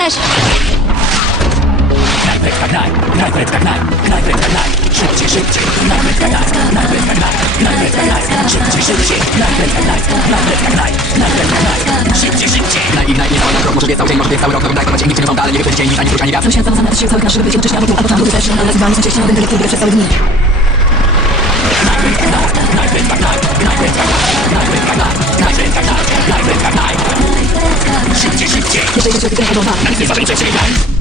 też! Knajpeczka knaj, knajpeczka knaj, knajpeczka knaj Szybciej, szybciej, knajpeczka knaj, knajpeczka knaj, knajpeczka knaj Szybciej, szybciej, knajpeczka knaj, knajpeczka knaj, knajpeczka knaj Szybciej, szybciej Knaj knaj, nie na krok, może biec cały dzień, może biec cały rok knaj, nikt nie są dalej, nie wychodzi dzień, ani wróć, ani wiatr Sąsiad zamazany się cały nasz, żeby być jednocześnie albo tu, albo tam, tu też, ale nazywamy ścianę będę lektury przez cały dni. Knaj, knajpeczka knaj Szybciej,